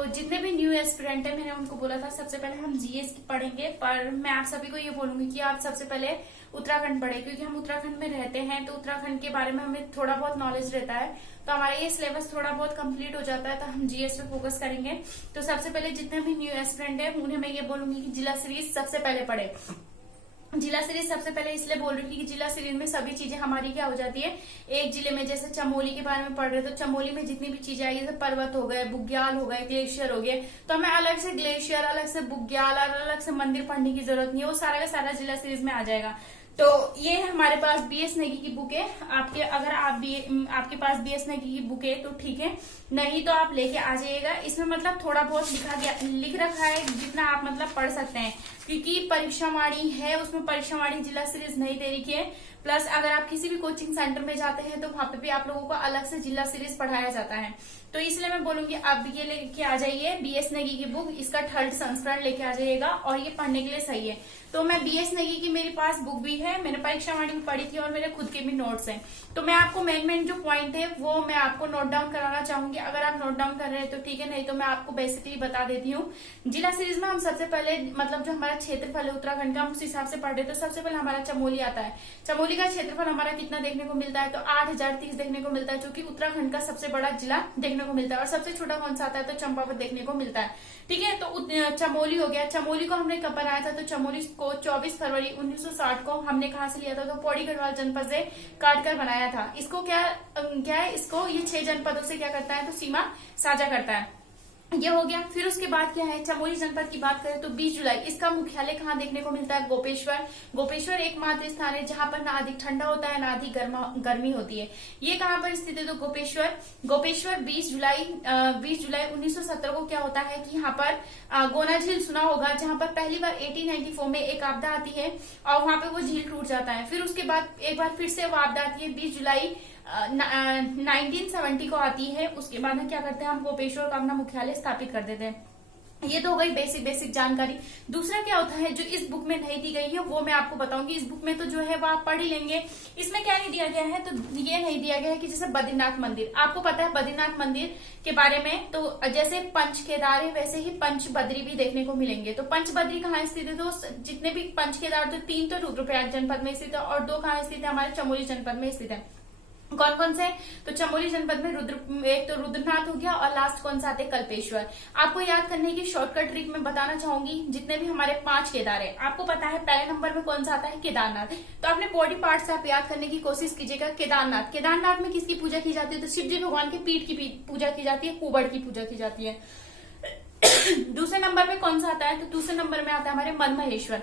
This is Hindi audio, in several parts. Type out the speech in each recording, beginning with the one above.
तो जितने भी न्यू एस्पिरेंट है मैंने उनको बोला था सबसे पहले हम जीएस की पढ़ेंगे, पर मैं आप सभी को ये बोलूंगी कि आप सबसे पहले उत्तराखंड पढ़े, क्योंकि हम उत्तराखंड में रहते हैं तो उत्तराखंड के बारे में हमें थोड़ा बहुत नॉलेज रहता है। तो हमारा ये सिलेबस थोड़ा बहुत कंप्लीट हो जाता है तो हम जीएस पे फोकस करेंगे। तो सबसे पहले जितने भी न्यू एस्पिरेंट है उन्हें मैं ये बोलूंगी कि जिला सीरीज सबसे पहले पढ़े। जिला सीरीज सबसे पहले इसलिए बोल रही थी कि जिला सीरीज में सभी चीजें हमारी क्या हो जाती है, एक जिले में। जैसे चमोली के बारे में पढ़ रहे तो चमोली में जितनी भी चीजें आई, जैसे पर्वत हो गए, बुग्याल हो गए, ग्लेशियर हो गए, तो हमें अलग से ग्लेशियर, अलग से बुग्याल और अलग से मंदिर पढ़ने की जरूरत नहीं है, वो सारा का सारा जिला सीरीज में आ जाएगा। तो ये हमारे पास बीएस नेगी की बुक है। आपके अगर आपके पास बीएस नेगी की बुक है तो ठीक है, नहीं तो आप लेके आ जाइएगा। इसमें मतलब थोड़ा बहुत लिख रखा है जितना आप मतलब पढ़ सकते हैं, क्योंकि परीक्षा वाणी है, उसमें परीक्षा वाणी जिला सीरीज नहीं दे रखी है। प्लस अगर आप किसी भी कोचिंग सेंटर में जाते हैं तो वहां पे भी आप लोगों को अलग से जिला सीरीज पढ़ाया जाता है। तो इसलिए मैं बोलूंगी आप ये लेके आ जाइए बीएस नेगी की बुक, इसका 3rd संस्करण लेके आ जाइएगा और ये पढ़ने के लिए सही है। तो मैं बीएस नेगी की मेरे पास बुक भी है, मैंने परीक्षा वाणी में पढ़ी थी और मेरे खुद के भी नोट्स हैं। तो मैं आपको मेन जो पॉइंट है वो मैं आपको नोट डाउन कराना चाहूंगी। अगर आप नोट डाउन कर रहे हैं तो ठीक है, नहीं तो मैं आपको बेसिकली बता देती हूँ। जिला सीरीज में हम सबसे पहले मतलब जो हमारा क्षेत्रफल है उत्तराखंड का, हम उस हिसाब से पढ़ रहे, तो सबसे पहले हमारा चमोली आता है। चमोली का क्षेत्रफल हमारा कितना देखने को मिलता है, तो 8030 देखने को मिलता है, जो कि उत्तराखंड का सबसे बड़ा जिला देखने को मिलता है। और सबसे छोटा कौन सा आता है, तो चंपावत देखने को मिलता है। ठीक है, तो चमोली हो गया। चमोली को हमने कब बनाया था, तो चमोली को 24 फरवरी 1960 को हमने कहा से लिया था, तो पौड़ी गढ़वाल जनपद से काट कर बनाया था। इसको क्या है, इसको ये 6 जनपदों से क्या करता है, तो सीमा साझा करता है। ये हो गया। फिर उसके बाद क्या है, चमोली जनपद की बात करें तो 20 जुलाई इसका मुख्यालय कहाँ देखने को मिलता है, गोपेश्वर। गोपेश्वर एकमात्र स्थान है जहां पर ना अधिक ठंडा होता है ना अधिक गर्मी होती है। ये कहाँ पर स्थित है, तो गोपेश्वर 20 जुलाई 1970 को क्या होता है कि यहाँ पर गोना झील सुना होगा, जहां पर पहली बार 1894 में एक आपदा आती है और वहां पे वो झील टूट जाता है। फिर उसके बाद एक बार फिर से वो आपदा आती है 20 जुलाई 1970 को आती है। उसके बाद में क्या करते हैं, हम गोपेश्वर का अपना मुख्यालय स्थापित कर देते हैं। ये तो हो गई बेसिक जानकारी। दूसरा क्या होता है जो इस बुक में नहीं दी गई है वो मैं आपको बताऊंगी। इस बुक में तो जो है वो आप पढ़ ही लेंगे। इसमें क्या नहीं दिया गया है, तो ये नहीं दिया गया है कि जैसे बद्रीनाथ मंदिर, आपको पता है बद्रीनाथ मंदिर के बारे में, तो जैसे पंच केदार है वैसे ही पंच बद्री भी देखने को मिलेंगे। तो पंच बद्री कहाँ स्थित है, तो जितने भी पंच केदार, तो 3 तो रुद्रप्रयाग जनपद में स्थित है और 2 कहाँ स्थित है, हमारे चमोली जनपद में स्थित है। कौन कौन से, तो चमोली जनपद में एक तो रुद्रनाथ हो गया और लास्ट कौन सा आते हैं, कल्पेश्वर। आपको याद करने की शॉर्टकट ट्रिक में बताना चाहूंगी। जितने भी हमारे 5 केदार है, आपको पता है पहले नंबर में कौन सा आता है, केदारनाथ। तो अपने बॉडी पार्ट से आप याद करने की कोशिश कीजिएगा। केदारनाथ में किसकी पूजा की जाती है, तो शिव जी भगवान के पीठ की पूजा की जाती है, कुबड़ की पूजा की जाती है। दूसरे नंबर में कौन सा आता है, तो दूसरे नंबर में आता है हमारे मदमहेश्वर।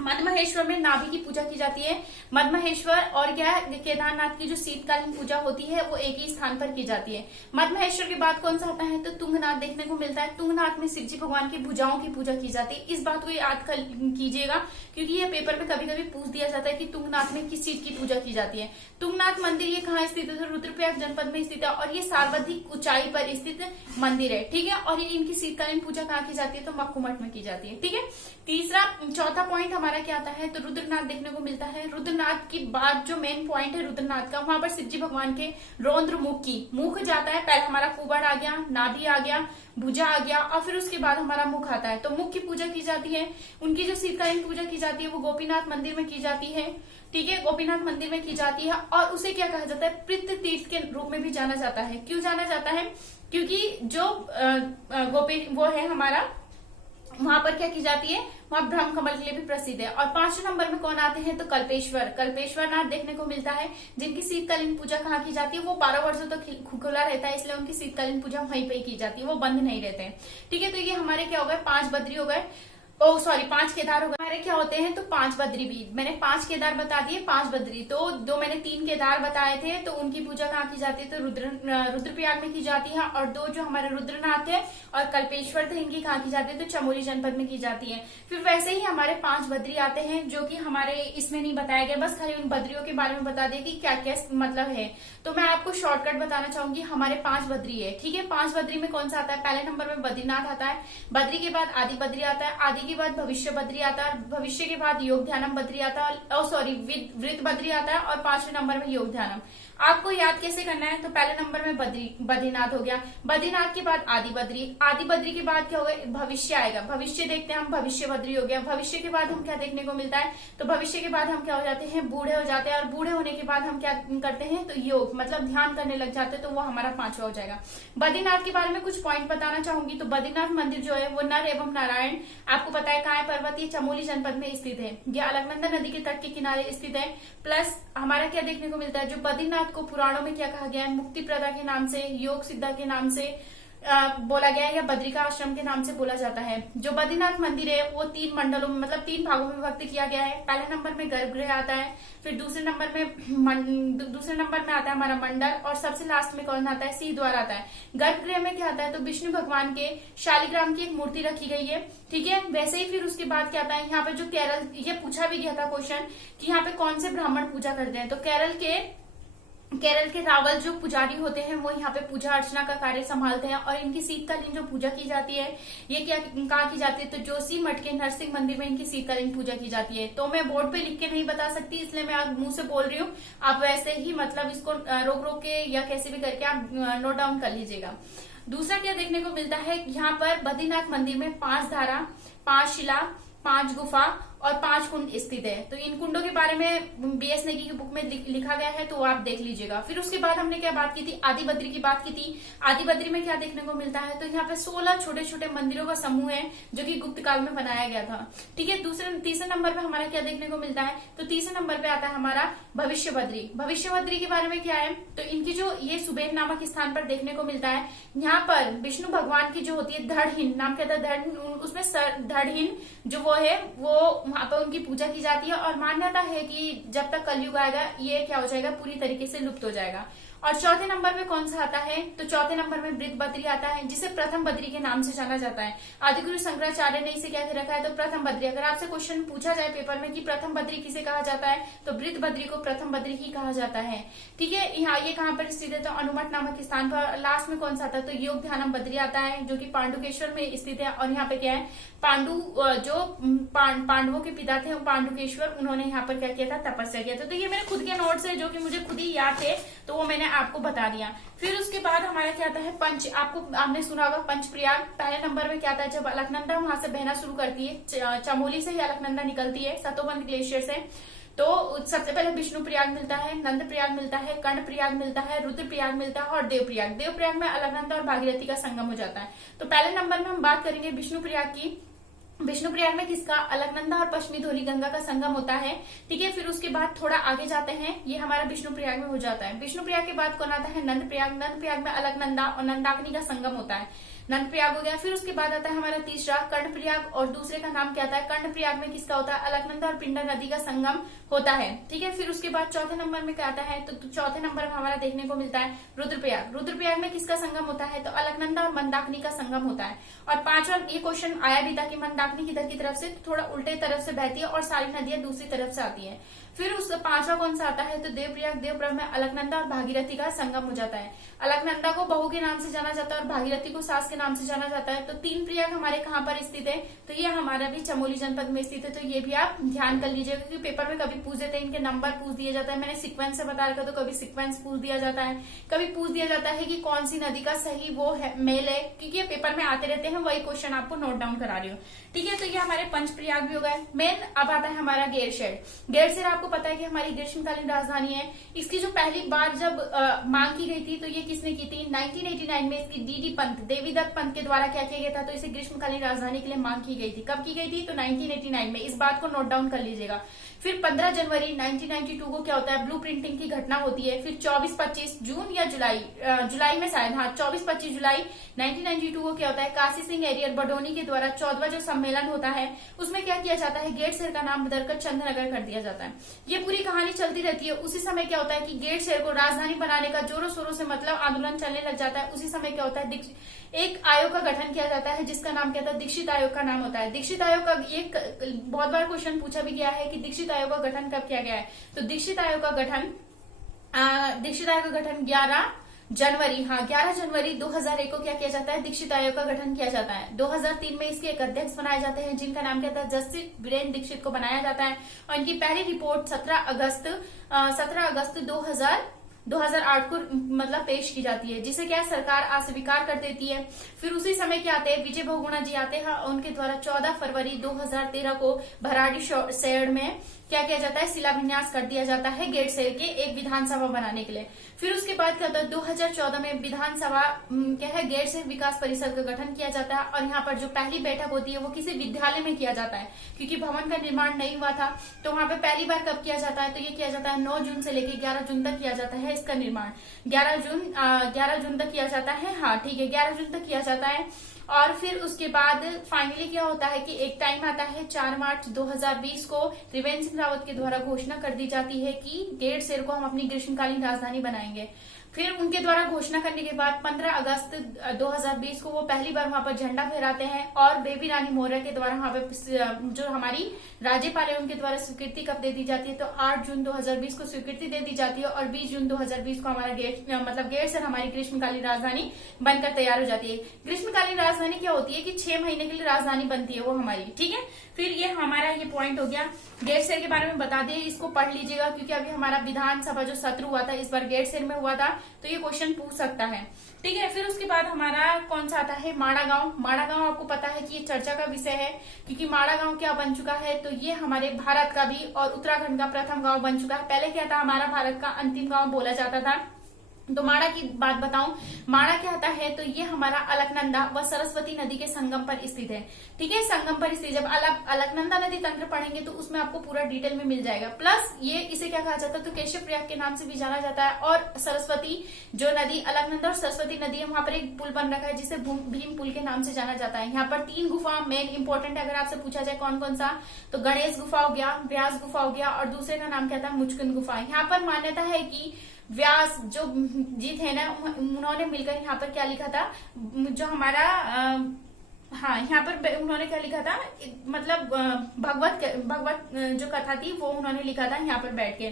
मदमहेश्वर में नाभि की पूजा की जाती है। मदमहेश्वर और क्या है, केदारनाथ की जो शीतकालीन पूजा होती है वो एक ही स्थान पर की जाती है। मदमहेश्वर के बाद कौन सा आता है, तो तुंगनाथ देखने को मिलता है। तुंगनाथ में शिवजी भगवान की भुजाओं की पूजा की जाती है। इस बात को याद कीजिएगा क्योंकि ये पेपर में कभी कभी पूछ दिया जाता है कि तुंगनाथ में किस चीज की पूजा की जाती है। तुंगनाथ मंदिर ये कहाँ स्थित है, तो रुद्रप्रयाग जनपद में स्थित है और ये सर्वाधिक ऊंचाई पर स्थित मंदिर है। ठीक है, और ये इनकी शीतकालीन पूजा कहाँ की जाती है, तो मक्कू मठ में की जाती है। ठीक है, चौथा पॉइंट हमारा क्या आता है, तो रुद्रनाथ देखने को मिलता है। रुद्रनाथ की बात जो मेन पॉइंट है रुद्रनाथ का, वहां पर शिवजी भगवान के रौद्र मुख जाता है। पहले हमारा कुबड़ आ गया, नाभि आ गया, भुजा आ गया और फिर उसके बाद हमारा मुख आता है। तो मुख की पूजा की जाती है। उनकी जो शीतकालीन पूजा की जाती है वो गोपीनाथ मंदिर में की जाती है। ठीक है, गोपीनाथ मंदिर में की जाती है और उसे क्या कहा जाता है, पितृ तीर्थ के रूप में भी जाना जाता है। क्यों जाना जाता है, क्योंकि जो वो है हमारा, वहां पर क्या की जाती है, वहां ब्रह्म कमल के लिए भी प्रसिद्ध है। और 5वें नंबर में कौन आते हैं, तो कल्पेश्वर नाथ देखने को मिलता है, जिनकी शीतकालीन पूजा कहाँ की जाती है, वो 12 वर्षों तक तो खुला रहता है, इसलिए उनकी शीतकालीन पूजा वहीं पे की जाती है, वो बंद नहीं रहते हैं। ठीक है, तो ये हमारे क्या हो गए, 5 बद्री हो गए, 5 केदार हो गए। हमारे क्या होते हैं, तो 5 बद्री भी मैंने 5 केदार बता दिए, 5 बद्री, तो 2 मैंने 3 केदार बताए थे, तो उनकी पूजा कहाँ की जाती है, तो रुद्रप्रयाग में की जाती है। और 2 जो हमारे रुद्रनाथ है और कल्पेश्वर थे, इनकी कहाँ की जाती है, तो चमोली जनपद में की जाती है। फिर वैसे ही हमारे 5 बद्री आते हैं जो कि हमारे इसमें नहीं बताया गया, बस खाली उन बद्रियों के बारे में बता दिया कि क्या क्या मतलब है। तो मैं आपको शॉर्टकट बताना चाहूंगी, हमारे 5 बद्री है। ठीक है, 5 बद्री में कौन सा आता है, पहले नंबर में बद्रीनाथ आता है, बद्री के बाद आदि बद्री आता है, आदि के बाद भविष्य बद्री आता है, भविष्य के बाद योग ध्यानम बद्री आता है, वृत बद्री आता है और 5वें नंबर में योग ध्यानम। आपको याद कैसे करना है, तो पहले नंबर में बद्रीनाथ हो गया, बद्रीनाथ के बाद आदि बद्री के बाद क्या होगा, भविष्य आएगा, भविष्य देखते हैं हम, भविष्य बद्री हो गया, भविष्य के बाद हम क्या देखने को मिलता है, तो भविष्य के बाद हम क्या हो जाते हैं, बूढ़े हो जाते हैं, और बूढ़े होने के बाद हम क्या करते हैं, तो योग मतलब ध्यान करने लग जाते हैं, तो वो हमारा 5वां हो जाएगा। बद्रीनाथ के बारे में कुछ पॉइंट बताना चाहूंगी, तो बद्रीनाथ मंदिर जो है वो नर एवं नारायण, आपको पता है कहाँ है, पर्वतीय चमोली जनपद में स्थित है, यह अलकनंदा नदी के तट के किनारे स्थित है। प्लस हमारा क्या देखने को मिलता है, जो बद्रीनाथ को पुराणों में क्या कहा गया है, मुक्ति प्रदा के नाम से, योग सिद्धा के नाम से बोला गया है, या बद्रिका आश्रम के नाम से बोला जाता है। जो बद्रीनाथ मंदिर है वो 3 मंडलों में मतलब 3 भागों में विभक्त किया गया है। पहले नंबर में गर्भगृह आता है, फिर दूसरे नंबर में आता है हमारा मंडल, और सबसे लास्ट में कौन आता है, सिंह द्वार आता है। गर्भगृह में क्या आता है, तो विष्णु भगवान के शालिग्राम की एक मूर्ति रखी गई है, ठीक है। वैसे ही फिर उसके बाद क्या आता है, यहाँ पे जो केरल, ये पूछा भी गया था क्वेश्चन कि यहाँ पे कौन से ब्राह्मण पूजा करते हैं, तो केरल के रावल जो पुजारी होते हैं वो यहाँ पे पूजा अर्चना का कार्य संभालते हैं, और इनकी शीतकालीन जो पूजा की जाती है ये क्या कहाँ की जाती है, तो जोशी मठ के नरसिंह मंदिर में इनकी शीतकालीन पूजा की जाती है। तो मैं बोर्ड पे लिख के नहीं बता सकती, इसलिए मैं आप मुंह से बोल रही हूँ, आप वैसे ही मतलब इसको रोक के या कैसे भी करके आप नोट डाउन कर लीजिएगा। दूसरा क्या देखने को मिलता है, यहाँ पर बद्रीनाथ मंदिर में 5 धारा, 5 शिला, 5 गुफा और 5 कुंड स्थित है। तो इन कुंडों के बारे में बीएस नेगी की बुक में लिखा गया है, तो आप देख लीजिएगा। फिर उसके बाद हमने क्या बात की थी, आदि बद्री की बात की थी। आदि बद्री में क्या देखने को मिलता है, तो यहाँ पे 16 छोटे छोटे मंदिरों का समूह है जो कि गुप्त काल में बनाया गया था, ठीक है। तीसरे नंबर पे हमारा क्या देखने को मिलता है, तो तीसरे नंबर पे आता है हमारा भविष्य बद्री के बारे में क्या है, तो इनकी जो ये सुबेर नामक स्थान पर देखने को मिलता है। यहाँ पर विष्णु भगवान की जो होती है धड़हीन नाम कहता है, धड़हीन, उसमें धड़हीन जो वो है वो वहां पर उनकी पूजा की जाती है, और मान्यता है कि जब तक कलयुग आएगा ये क्या हो जाएगा, पूरी तरीके से लुप्त हो जाएगा। और चौथे नंबर में कौन सा आता है, तो चौथे नंबर में वृद्ध बद्री आता है, जिसे प्रथम बद्री के नाम से जाना जाता है। आदिगुरु शंकराचार्य ने इसे क्या कह रखा है, तो प्रथम बद्री। अगर आपसे क्वेश्चन पूछा जाए पेपर में कि प्रथम बद्री किसे कहा जाता है, तो वृद्ध बद्री को प्रथम बद्री ही कहा जाता है, ठीक है। यहाँ ये कहाँ पर स्थित है, तो अनुमठ नामक स्थान पर। लास्ट में कौन सा आता है, तो योग ध्यानम बद्री आता है, जो कि पांडुकेश्वर में स्थित है। और यहाँ पे क्या है, पांडवों के पिता थे पांडुकेश्वर, उन्होंने यहाँ पर क्या किया था, तपस्या किया था। तो ये मेरे खुद के नोट्स है जो कि मुझे खुद ही याद थे, तो वो मैंने आपको बता दिया। फिर उसके बाद हमारा क्या आता है, आपने सुना होगा पंचप्रयाग। पहले नंबर में क्या आता है, जब अलकनंदा वहां से बहना शुरू करती है, चमोली से ही अलकनंदा निकलती है सतोबंध ग्लेशियर से, तो सबसे पहले विष्णु प्रयाग मिलता है, नंद प्रयाग मिलता है, कर्ण प्रयाग मिलता है, रुद्र प्रयाग मिलता है और देव प्रयाग में अलकनंदा और भागीरथी का संगम हो जाता है। तो पहले नंबर में हम बात करेंगे विष्णु प्रयाग की। विष्णु प्रयाग में किसका, अलकनंदा और पश्चिमी धौली गंगा का संगम होता है, ठीक है। फिर उसके बाद थोड़ा आगे जाते हैं, ये हमारा विष्णु प्रयाग में हो जाता है। विष्णु प्रयाग के बाद कौन आता है, नंद प्रयाग में अलकनंदा और नंदाग्नि का संगम होता है, नंद प्रयाग हो गया। फिर उसके बाद आता है हमारा तीसरा कर्ण प्रयाग, और दूसरे का नाम क्या आता है, कर्ण प्रयाग में किसका होता है, अलकनंदा और पिंडर नदी का संगम होता है, ठीक है। फिर उसके बाद चौथे नंबर में क्या आता है, तो चौथे नंबर में हमारा देखने को मिलता है रुद्रप्रयाग में किसका संगम होता है, तो अलकनंदा और मंदाकिनी का संगम होता है। और पांचवा, ये क्वेश्चन आया भी था कि मंदाकिनी किधर की तरफ से, थोड़ा उल्टे तरफ से बहती है और सारी नदियां दूसरी तरफ से आती है। फिर उस पांचवा कौन सा आता है, तो देवप्रयाग में अलकनंदा और भागीरथी का संगम हो जाता है। अलकनंदा को बहू के नाम से जाना जाता है और भागीरथी को सास के नाम से जाना जाता है। तो 3 प्रयाग हमारे कहाँ पर स्थित है, तो ये हमारा भी चमोली जनपद में स्थित है। तो ये भी आप ध्यान कर लीजिएगा, क्योंकि पेपर में कभी पूछ देते हैं, इनके नंबर पूछ दिया जाता है। मैंने सीक्वेंस से बता रखा, तो कभी सीक्वेंस पूछ दिया जाता है, कभी पूछ दिया जाता है कि कौन सी नदी का सही वो है मेल है, क्योंकि ये पेपर में आते रहते हैं, वही क्वेश्चन आपको नोट डाउन करा रही हूँ, ठीक है। तो ये हमारे पंच प्रयाग भी हो गए। मेन अब आता है हमारा गैरसैंण आपको पता है कि हमारी ग्रीष्मकालीन राजधानी है। इसकी जो पहली बार जब मांग की गई थी, तो ये किसने की थी, 1989 में इसकी डीडी पंत, देवीदत्त पंत के द्वारा क्या किया गया था, तो इसे ग्रीष्मकालीन राजधानी के लिए मांग की गई थी। कब की गई थी, तो 1989 में, इस बात को नोट डाउन कर लीजिएगा। फिर 15 जनवरी 1992 को क्या होता है, ब्लू प्रिंटिंग की घटना होती है। फिर 24-25 जून या जुलाई में शायद, हाँ 24-25 जुलाई 1992 को क्या होता है, काशी सिंह एरियर बडोनी के द्वारा 14वां जो सम्मेलन होता है, उसमें क्या किया जाता है, गैरसैंण का नाम बदलकर चंद्रनगर कर दिया जाता है। ये पूरी कहानी चलती रहती है। उसी समय क्या होता है कि गैरसैंण को राजधानी बनाने का जोरों शोरों से मतलब आंदोलन चलने लग जाता है। उसी समय क्या होता है, एक आयोग का गठन किया जाता है, जिसका नाम क्या था, दीक्षित आयोग का नाम होता है। दीक्षित आयोग का एक बहुत बार क्वेश्चन पूछा भी गया है कि दीक्षित आयोग का गठन कब किया गया है, तो दीक्षित आयोग का गठन 11 जनवरी 2001 को क्या किया जाता है, दीक्षित आयोग का गठन किया जाता है। 2003 में इसके एक अध्यक्ष बनाए जाते हैं, जिनका नाम क्या था, जस्टिस वीरेंद्र दीक्षित को बनाया जाता है। और इनकी पहली रिपोर्ट 17 अगस्त 2008 को मतलब पेश की जाती है, जिसे क्या सरकार अस्वीकार कर देती है। फिर उसी समय क्या आते हैं, विजय बहुगुणा जी आते हैं, उनके द्वारा 14 फरवरी 2013 को भराड़ीसैंण में क्या किया जाता है, शिलान्यास कर दिया जाता है गेटसेर के एक विधानसभा बनाने के लिए। फिर उसके बाद क्या होता है, 2014 में विधानसभा क्या है, गेटसेर विकास परिषद का गठन किया जाता है, और यहाँ पर जो पहली बैठक होती है वो किसी विद्यालय में किया जाता है, क्योंकि भवन का निर्माण नहीं हुआ था। तो वहां पे पहली बार कब किया जाता है, तो ये किया जाता है 9 जून से लेकर 11 जून तक किया जाता है इसका निर्माण। 11 जून तक किया जाता है, हाँ ठीक है, 11 जून तक किया जाता है। और फिर उसके बाद फाइनली क्या होता है कि एक टाइम आता है 4 मार्च 2020 को त्रिवेंद्र सिंह रावत के द्वारा घोषणा कर दी जाती है कि गेटसेर को हम अपनी ग्रीष्मकालीन राजधानी बनाएंगे। फिर उनके द्वारा घोषणा करने के बाद 15 अगस्त 2020 को वो पहली बार वहां पर झंडा फहराते हैं, और बेबी रानी मौर्य के द्वारा वहां पर जो हमारी राज्यपाल है उनके द्वारा स्वीकृति कब दे दी जाती है, तो 8 जून 2020 को स्वीकृति दे दी जाती है, और 20 जून 2020 को हमारा गेटसेर हमारी ग्रीष्मकालीन राजधानी बनकर तैयार हो जाती है। ग्रीष्मकालीन राजधानी क्या होती है कि 6 महीने के लिए राजधानी बनती है वो हमारी, ठीक है। फिर ये हमारा ये पॉइंट हो गया। गेटसेर के बारे में बता दें, इसको पढ़ लीजिएगा, क्योंकि अभी हमारा विधानसभा जो सत्र हुआ था इस बार गेटसेर में हुआ था, तो ये क्वेश्चन पूछ सकता है, ठीक है। फिर उसके बाद हमारा कौन सा आता है, माड़ा गांव। माड़ा गांव आपको पता है कि ये चर्चा का विषय है, क्योंकि माड़ा गांव क्या बन चुका है, तो ये हमारे भारत का भी और उत्तराखंड का प्रथम गांव बन चुका है। पहले क्या था, हमारा भारत का अंतिम गांव बोला जाता था। तो माड़ा की बात बताऊं, माड़ा क्या आता है, तो ये हमारा अलकनंदा व सरस्वती नदी के संगम पर स्थित है, ठीक है। संगम पर स्थित, जब अलकनंदा नदी तंत्र पढ़ेंगे तो उसमें आपको पूरा डिटेल में मिल जाएगा। प्लस ये इसे क्या कहा जाता है, तो केशव प्रयाग के नाम से भी जाना जाता है। और सरस्वती जो नदी, अलकनंदा और सरस्वती नदी है, वहां पर एक पुल बन रखा है जिसे भीम पुल के नाम से जाना जाता है। यहाँ पर 3 गुफा मेन इंपॉर्टेंट है, अगर आपसे पूछा जाए कौन कौन सा, तो गणेश गुफा हो गया, व्यास गुफा हो गया, और दूसरे का नाम क्या था, मुचकुंद गुफा। यहाँ पर मान्यता है कि व्यास जो जी थे ना, उन्होंने मिलकर यहाँ पर क्या लिखा था, जो हमारा हाँ यहाँ पर उन्होंने क्या लिखा था, मतलब भगवत जो कथा थी वो उन्होंने लिखा था यहाँ पर बैठ के।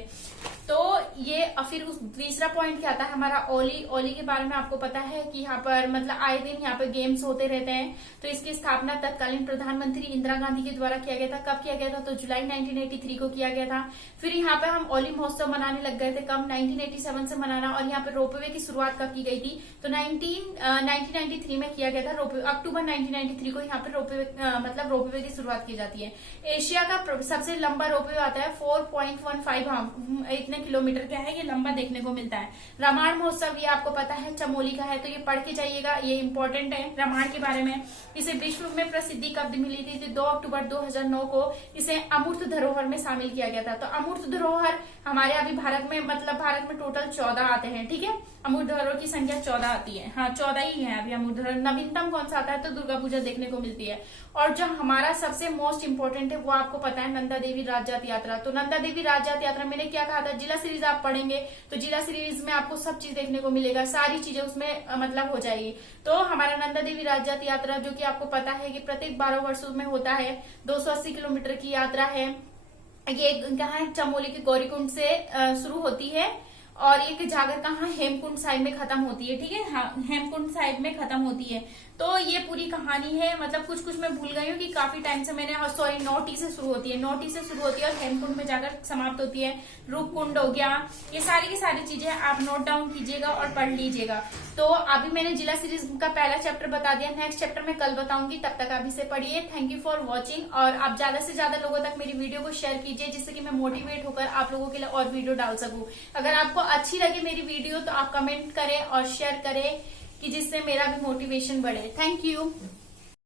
तो ये फिर उस तीसरा पॉइंट क्या आता है हमारा, ओली के बारे में आपको पता है कि यहाँ पर मतलब आए दिन यहाँ पर गेम्स होते रहते हैं। तो इसकी स्थापना तत्कालीन प्रधानमंत्री इंदिरा गांधी के द्वारा किया गया था। कब किया गया था, तो जुलाई 1983 को किया गया था। फिर यहाँ पे हम ओली महोत्सव मनाने लग गए थे, कब, 1987 से मनाना। और यहाँ पे रोपवे की शुरुआत कब की गई थी, तो 1993 में किया गया था। अक्टूबर 1993 को यहाँ पे रोपवे की शुरुआत की जाती है। एशिया का सबसे लंबा रोपवे आता है 4.15 इतने किलोमीटर का है, ये लंबा देखने को मिलता है। रामायण महोत्सव ये आपको पता है चमोली का है, तो ये पढ़ के जाइएगा, ये इंपॉर्टेंट है रामायण के बारे में। इसे विश्व में प्रसिद्धि कब मिली थी, 2 अक्टूबर 2009 को इसे अमूर्त धरोहर में शामिल किया गया था। तो अमूर्त धरोहर हमारे अभी भारत में टोटल 14 आते हैं, ठीक है। अमूर्त धरोहर की संख्या 14 आती है, हाँ 14 ही है अभी अमूर्त धरोहर। नवीनतम कौन सा आता है, तो दुर्गा पूजा देखने को मिलती है। और जो हमारा सबसे मोस्ट इंपोर्टेंट है वो आपको पता है, नंदा देवी राजजात यात्रा। तो नंदा देवी राजजात यात्रा मैंने क्या कहा था, जिला सीरीज आप पढ़ेंगे तो जिला सीरीज में आपको सब चीज देखने को मिलेगा, सारी चीजें उसमें मतलब हो जाएगी। तो हमारा नंदा देवी राजजात यात्रा जो कि आपको पता है कि प्रत्येक 12 वर्षों में होता है, 280 किलोमीटर की यात्रा है। ये कहाँ है, चमोली के गौरीकुंड से शुरू होती है, और एक जागर कहाँ, हेमकुंड साहिब में खत्म होती है, ठीक है। हाँ, हेमकुंड साहिब में खत्म होती है। तो ये पूरी कहानी है, मतलब कुछ मैं भूल गई हूँ कि काफी टाइम से मैंने, सॉरी, नौटी से शुरू होती है, और हेमकुंड में जाकर समाप्त होती है। रूपकुंड हो गया, ये सारी की सारी चीजें आप नोट डाउन कीजिएगा और पढ़ लीजिएगा। तो अभी मैंने जिला सीरीज का पहला चैप्टर बता दिया, नेक्स्ट चैप्टर मैं कल बताऊंगी, तब तक आप इसे पढ़िए। थैंक यू फॉर वॉचिंग, और आप ज्यादा से ज्यादा लोगों तक मेरी वीडियो को शेयर कीजिए, जिससे कि मैं मोटिवेट होकर आप लोगों के लिए और वीडियो डाल सकूं। अगर आपको अच्छी लगे मेरी वीडियो तो आप कमेंट करें और शेयर करें, कि जिससे मेरा भी मोटिवेशन बढ़े। Thank you.